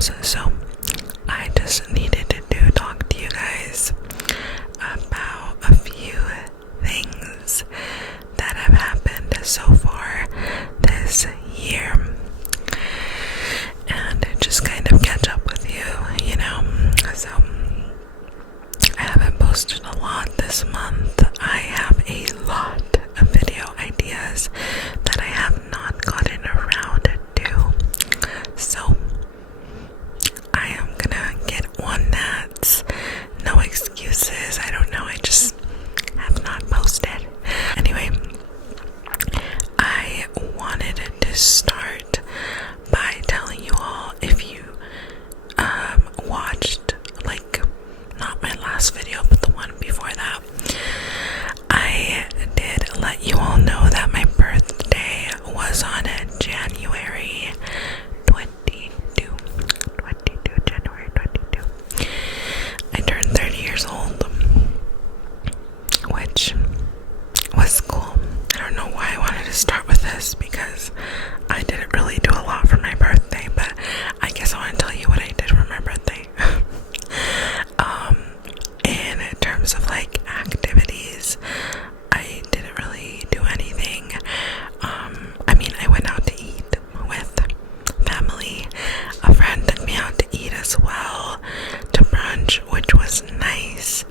So I just needed to talk to you guys about a few things that have happened so far this year, and just kind of catch up with you, you know. So I haven't posted a lot this month. I have a lot of video ideas that I have not gotten around to. So I am gonna get one that's no excuses. I don't know, I just have not posted. Anyway, I wanted to start by telling you all, if you watched, like, not my last video but the one before that, I did let you all know that my birthday was on January 22. January 22. I turned 30 years old, which was cool. I don't know why I wanted to start with this, because I didn't really do a lot for my birthday, but I guess I want to tell you what I did for my birthday. In terms of like activities, I didn't really do anything. I mean, I went out to eat with family. A friend took me out to eat as well, to brunch, which was nice.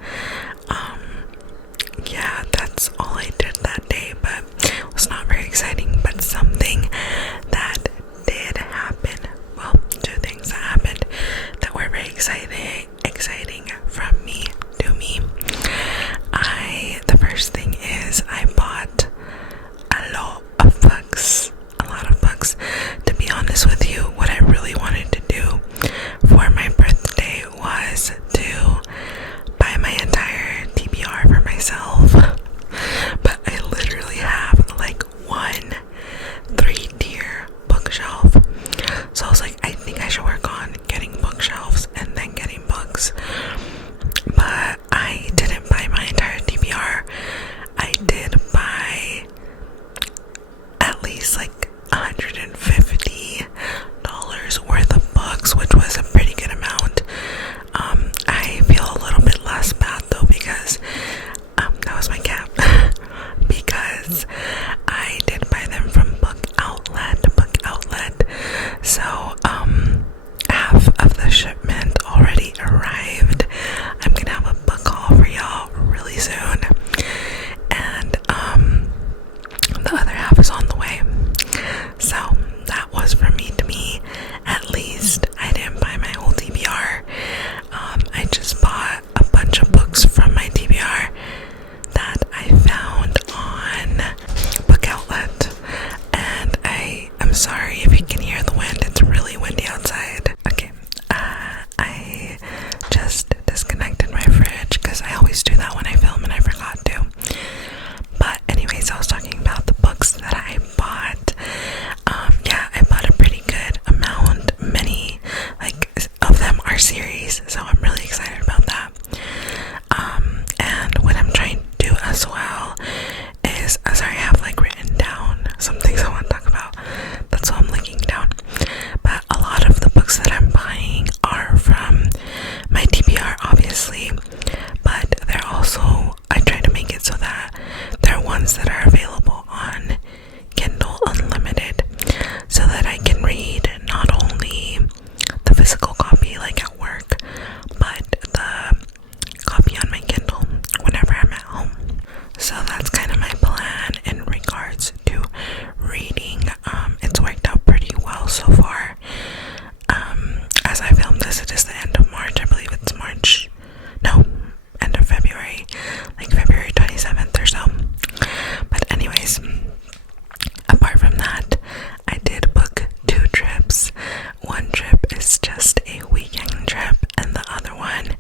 Yeah, that's all I did that day, but it was not very exciting. But something that did happen, well, two things that happened that were very exciting from me to me. The first thing is I bought a lot of books. To be honest with you, what I really wanted to do for my birthday was to buy my entire TBR for myself, but I literally have like one 3-tier bookshelf. So I was like, I think I should work on getting bookshelves and then getting books. But I didn't buy my entire TBR. I did buy at least like $150 worth of books, which was a pretty good amount. I feel a little bit less bad though, because that was my cat. Because I did buy them from book outlet. So half of the shipment already arrived. I'm gonna have a book haul for y'all really soon, and the other half is on the way. So that was from me to me. At least I didn't buy my whole TBR. I just bought a bunch of books from my TBR that I found on Book Outlet, and I am sorry if you can hear the wind. It's really windy outside. Okay, I just disconnected my fridge because I always do that when I film and I forgot to. But anyways, I was talking about the books that I bought. Yeah, I bought a pretty good amount. Many of them are series, so I'm really excited about that. And what I'm trying to do as well is, sorry, I have like written down some things I want to talk about. That's what I'm looking down. But a lot of the books that I'm buying are from my TBR, obviously, but they're also, I try to make it so that they're ones that are available on Kindle Unlimited, so that I can read not only the physical copy like at work, but the copy on my Kindle whenever I'm at home. So that's kind of my plan in regards to reading. It's worked out pretty well so far. As I film this, it is the end of March. I believe it's end of February, like February 27th or so. But anyways, apart from that, I did book 2 trips. One trip is just a weekend trip, and the other one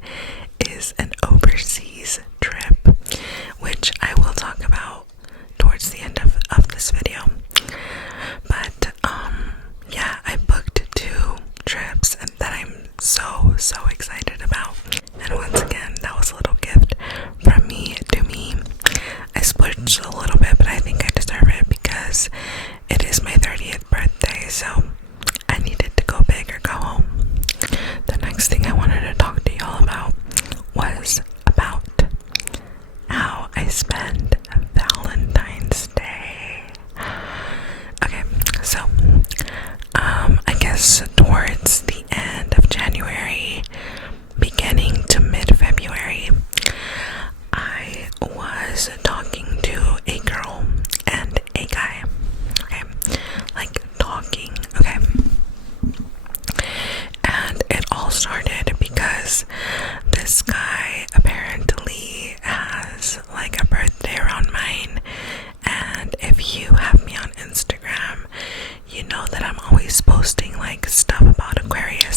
is an overseas trip, which I will talk about towards the end of this video. But yeah, I booked 2 trips and that I'm so excited about. And once again, that was a little gift from me to me. I splurged a little bit, but I think I deserve it because it is my 30th birthday, so I needed to go big or go home.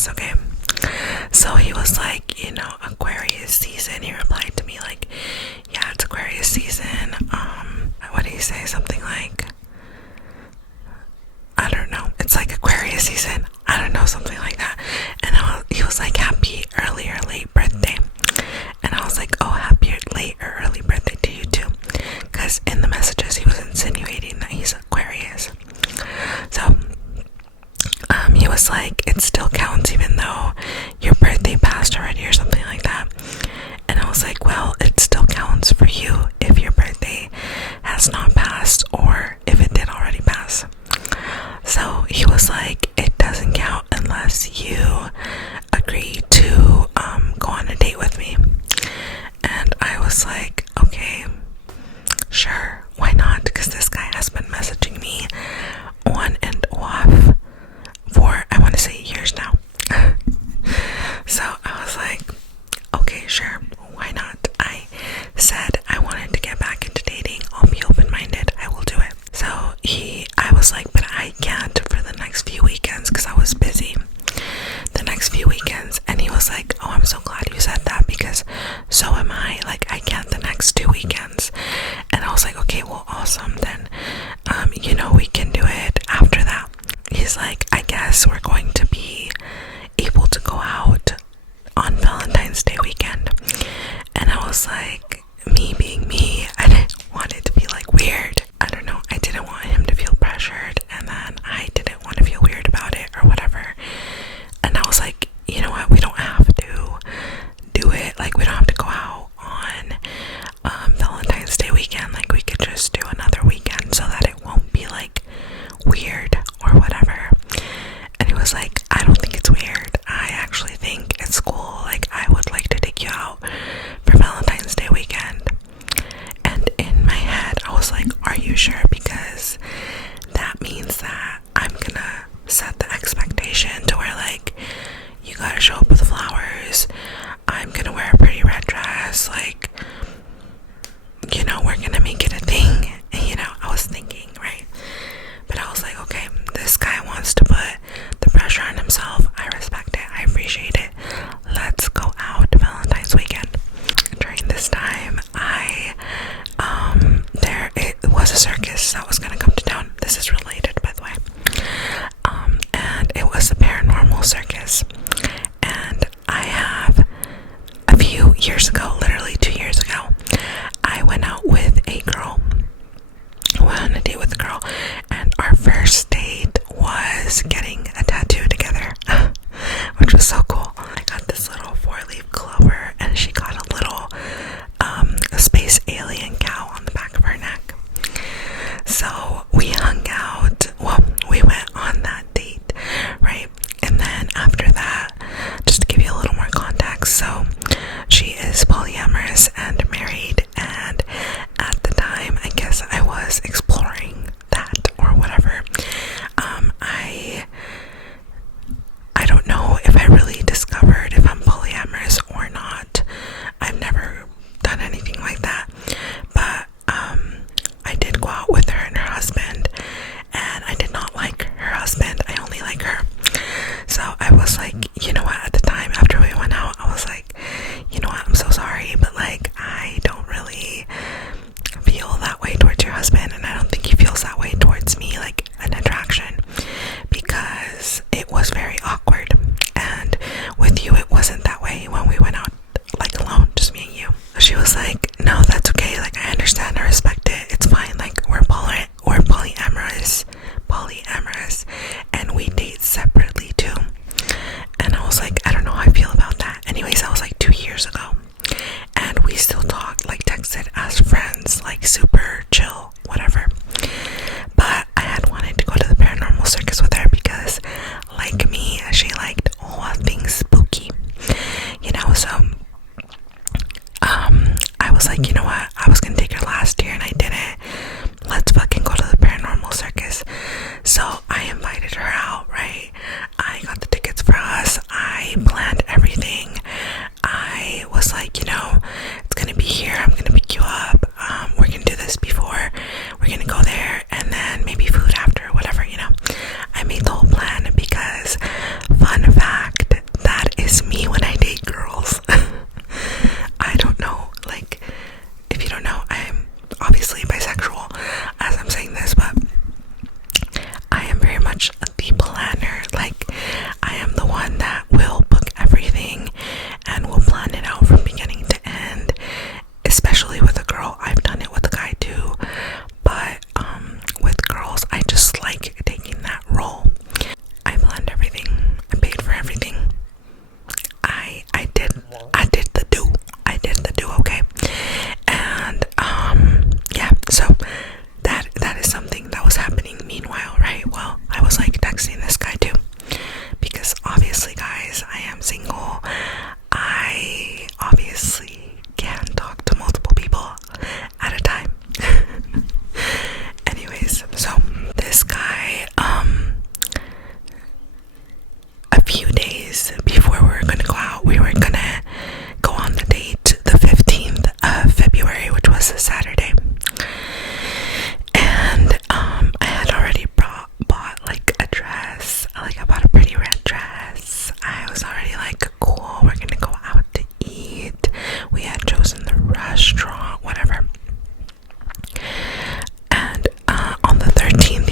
Aquarius, okay? So he was like, you know, Aquarius season. He replied to me like, yeah, it's Aquarius season. What did he say? Something like, I don't know. It's like Aquarius season. I don't know, something like that. And he was like, happy early or late birthday. And I was like, oh, happy late or early birthday to you too. Because in the messages, he was insinuating that he's Aquarius. So, he was like, it still counts even though your birthday passed already or something like that. And I was like, well, it still counts for you if your birthday has not passed or if it did already pass. So he was like, it doesn't count unless you agree to go on a date with me. And I was like, okay, sure, why not? Because this guy has been messaging me on and off for, I want to say, years now. So I was like, okay, sure, why not? I said I wanted to get back into dating. I'll be open-minded. I will do it. So I was like, but I can't for the next few weekends because I was busy the next few weekends. And he was like, oh, I'm so glad you said that because so am I. Like, I can't the next 2 weekends. And I was like, okay, well, awesome. Then, you know, we can do it after that. He's like, I guess we're going to be able to go out on Valentine's Day weekend. And I was like, me being me, I didn't want it to be like weird. I don't know, I didn't want him to feel pressured, and then I didn't want to feel weird about it or whatever. And I was like, you know what, we don't have to do it, like we don't have to go out on Valentine's Day weekend. Like we could just do another weekend so that it won't be like weird or whatever. And he was like, I don't think it's weird. I actually think it's cool. Like I would like to take you out for Valentine's Day weekend. And in my head, I was like, are you sure? Because that means that I'm gonna set the expectation to where like, you gotta show up with flowers. I'm gonna wear a pretty red dress. Like, you know, we're gonna make it a thing. And, you know, I was thinking, right? But I was like, okay, this guy wants to put the pressure on himself. I respect it. I appreciate it. Let's go out Valentine's weekend. During this time, it was a circus that was gonna come to town. This is related, by the way. And it was a paranormal circus. And I have a few years ago, literally 2 years ago, I went out with a girl. I went on a date with a girl, and our first date was getting a tattoo together, which was so cool. I got this little 4-leaf clover, and she got a little space alien cow on the back of her neck. So we hung out. Well, we went on that date, right? And then after that, just to give you a little more context, so she is polyamorous and married, and at the time, I guess I was exploring that or whatever. I don't know if I really discovered if I'm polyamorous or not. I've never done anything like that, but I did go out with her and her husband, and I did not like her husband. I only like her. So I was like, you know what, at the time after we went out, I was like, you know what, I'm so sorry, but like I don't really feel that way towards your husband, and I don't think he feels that way towards me, like an attraction, because it was very awkward. And with you, it wasn't that way when we went out like alone, just me and you. She was like, no, that's okay, like I understand, I respect it, it's fine, like we're polyamorous, and we date separately too. And I was like, I don't know how I feel about that. Anyways, that was like 2 years ago, and we still talked, like texted as friends, like super chill, whatever. But I had wanted to go to the paranormal circus with her because, like me, she likes days before we were gonna go out, we were gonna go on the date the 15th of February, which was a Saturday. And I had already bought like a dress. Like I bought a pretty red dress. I was already like, cool, we're gonna go out to eat. We had chosen the restaurant, whatever. And on the 13th,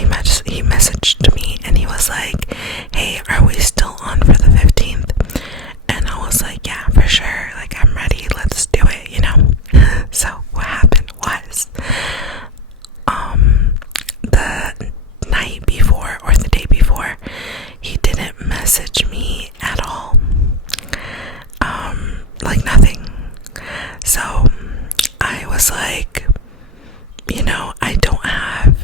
he messaged me and he was like, hey, are we still on for the 15th? And I was like, yeah, for sure. Like, I'm ready. Let's do it, you know? So what happened was, the night before or the day before, he didn't message me at all. Like nothing. So I was like, you know, I don't have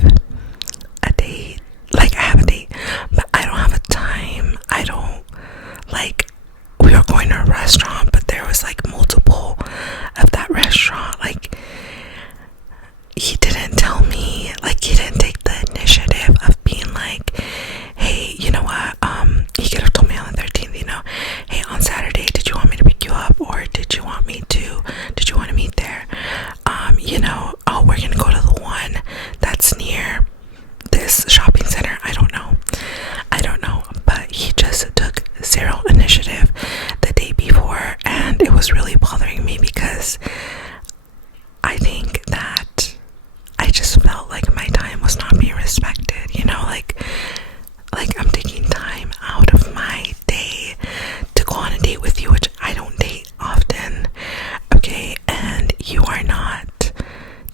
a date. Like, I have a date, but I don't have a time. I don't, like, we were going to a restaurant, but there was like multiple of that restaurant. Like, he didn't tell me, like, he didn't take the initiative of being like, hey, you know what, he could have told me on the 13th, you know, hey, on Saturday, did you want me to pick you up, or did you want to meet there? You know, oh, we're gonna go to the one that's near this shopping center. I don't know, but he just took zero initiative the day before, and it was really bothering me because I think that I just felt like my time was not being respected, you know, like I'm taking time out of my day to go on a date with you, which I don't date often, okay, and you are not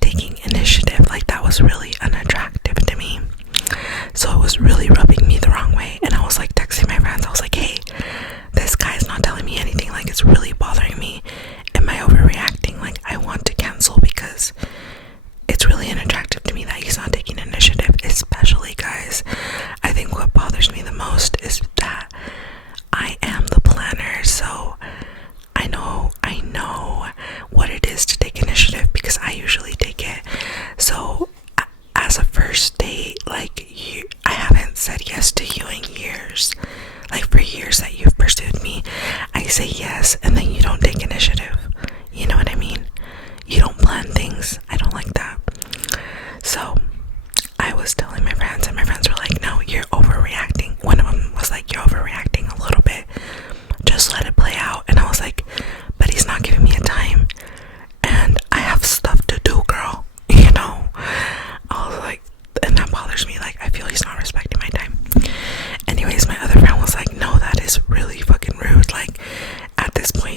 taking initiative. Like, that was really unattractive to me. So it was really rubbing me the wrong way, and I was like texting my friends. I was like, hey, this guy's not telling me anything. Like, it's really bothering me. Am I overreacting? Like, I want to cancel because it's really unattractive to me that he's not taking initiative. Especially, guys, I think what bothers me the most is that I am the planner, so I know what it is to take initiative because I usually take it. So as a first date, like, I haven't said yes to you in years. Like, for years that you've pursued me, I say yes, and then you don't take initiative. You know what I mean? You don't plan things. I don't like that. So I was telling my friends, and my friends were like, no, you're overreacting. One of them was like, you're overreacting a little bit. Just let it play out. And I was like, but he's not giving me a time. And I have stuff to do, girl. You know? I was like, and that bothers me. Like, I feel he's not respecting my time. Anyways, my other friend was like, no, that is really fucking rude. Like, at this point,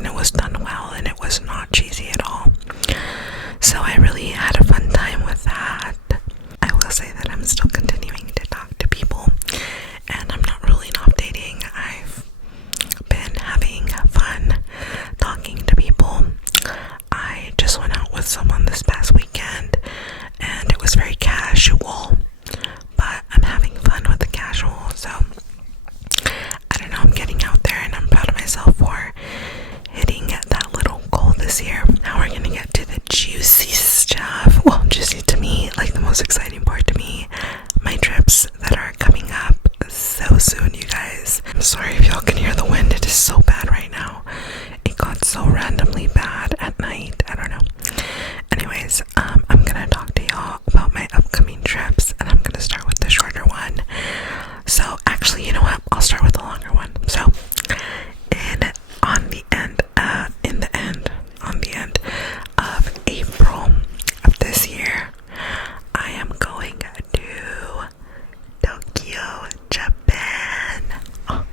and it was done well and it was not cheesy at all. So I really had a fun time with that. I will say that I'm still continuing to talk to people, and I'm not really not dating. I've been having fun talking to people. I just went out with someone this past weekend and it was very casual, but I'm having fun with the casual. So I don't know, I'm getting out there and I'm proud of myself for hitting that little goal this year. Now we're gonna get to the juicy stuff. Well, juicy to me, like the most exciting part to me, my trips that are coming up so soon, you guys. I'm sorry if y'all can hear the wind. It is so bad right now. It got so randomly bad at night. I don't know. Anyways, I'm gonna talk to y'all about my upcoming trips, and I'm gonna start with the shorter one. So actually, you know what? I'll start with the longer one. So on the end of April of this year, I am going to Tokyo, Japan. I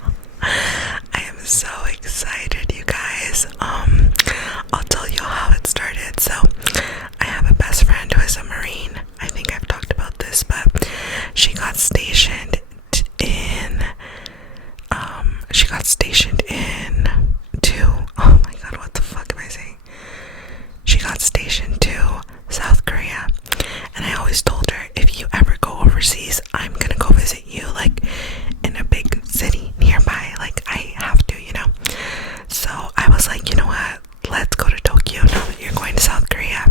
am so excited, you guys. I'll tell you how it started. So I have a best friend who is a Marine. I think I've talked about this, but she got stationed oh my god, what the fuck am I saying? She got stationed to South Korea, and I always told her, if you ever go overseas, I'm gonna go visit you, like in a big city nearby. Like I have to, you know. So I was like, you know what, let's go to Tokyo now that you're going to South Korea.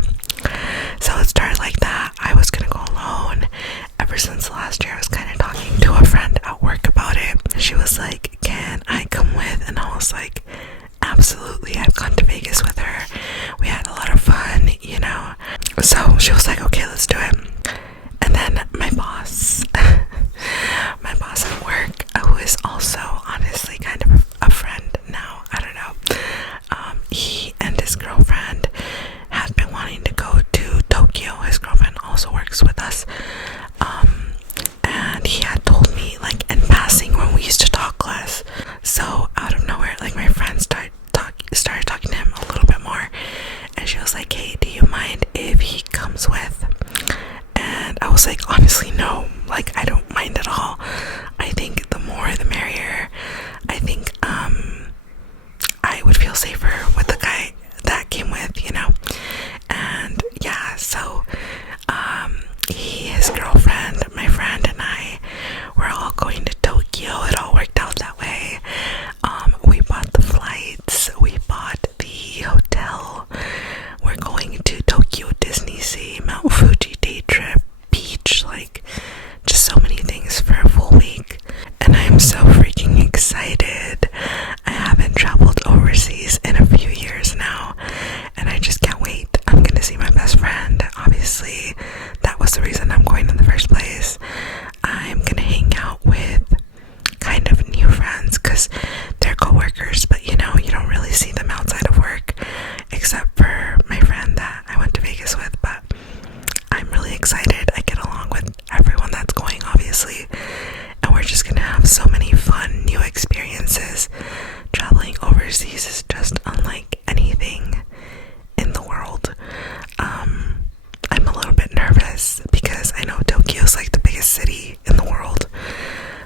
So it started like that. I was gonna go alone. Ever since last year, I was kind of talking to a friend at work about it. She was like, can I come with? And I was like, absolutely. I've gone to Vegas with her. We had a lot of fun, you know. So she was like, okay, let's do it. And then my boss at work, who is also honestly kind of a friend now, I don't know, he and his girlfriend had been wanting to go to Tokyo. His girlfriend also works with us, and he had told me, like in passing when we used to talk less. So out of nowhere, like my friend started talking to him a little bit more, and she was like, hey, do you mind if he comes with? And I was like, honestly, no, like I don't mind at all. I think the more the merrier. I think I would feel safer with the guy that came with, you know. And yeah, so his girlfriend, my friend, and I were all going to Tokyo. It all worked out that way. We bought the flights, we bought the hotel. We're going to Tokyo Disney Sea, Mount Fuji day trip, beach, like just so many things for a full week. And I'm so freaking excited. I haven't traveled overseas in a few years now, and I just can't wait. I'm gonna see my best friend. Obviously, that was the reason I'm going in the first place. I'm gonna hang out with kind of new friends because they're co-workers, but you know, you don't really see them outside of work except for my friend that I went to Vegas with. But I'm really excited. I get along with everyone that's going, obviously, and we're just gonna have so many fun new experiences. Traveling overseas is just unlike anything in the world. I'm a little bit nervous because I know Tokyo is like the biggest city in the world,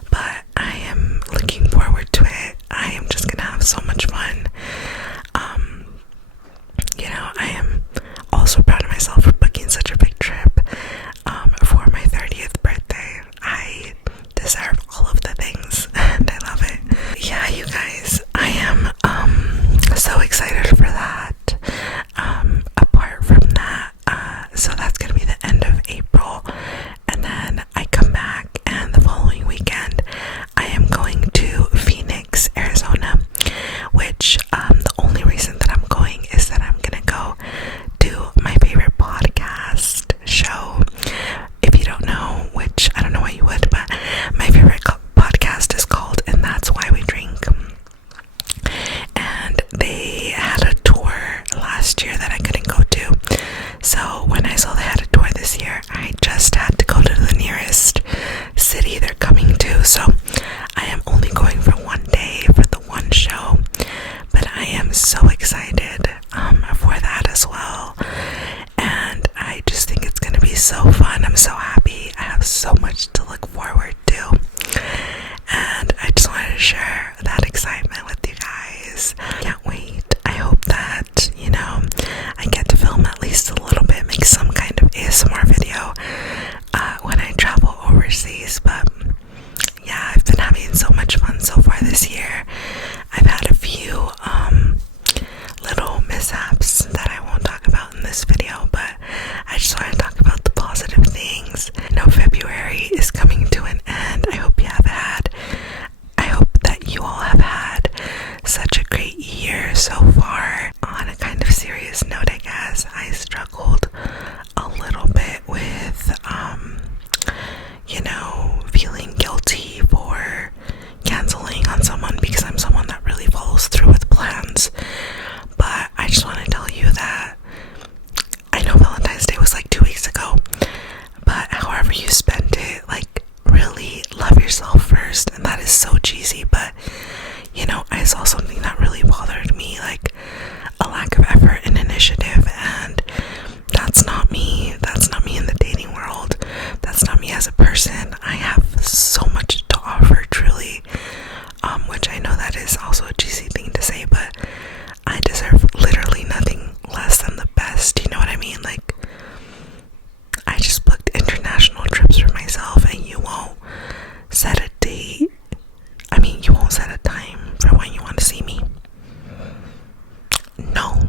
but I am looking forward to it. I am just gonna have so much fun. You know, I am also proud of myself for booking such a big trip for my 30th birthday. I deserve all of the things and I love it. Yeah, you guys, I am so excited mishaps that I won't talk about in this video, but I just want to talk about the positive things. I know February is coming to an end. I hope that you all have had such a great year so far. On a kind of serious note, I guess, I struggled a little bit with, feeling guilty for canceling on someone because I'm someone that really follows through with plans. But I just want to tell you that I know Valentine's Day was like 2 weeks ago, but however you spend it, like, really love yourself first. And that is so cheesy, but I saw something that really bothered me, like a lack of effort and initiative, and that's not me in the dating world. That's not me as a person. I have so much to offer, truly, which I know that is also a cheesy thing to say, but I deserve literally nothing less than the best. You know what I mean? Like, I just booked international trips for myself, and you won't set a date. You won't set a time for when you want to see me. No,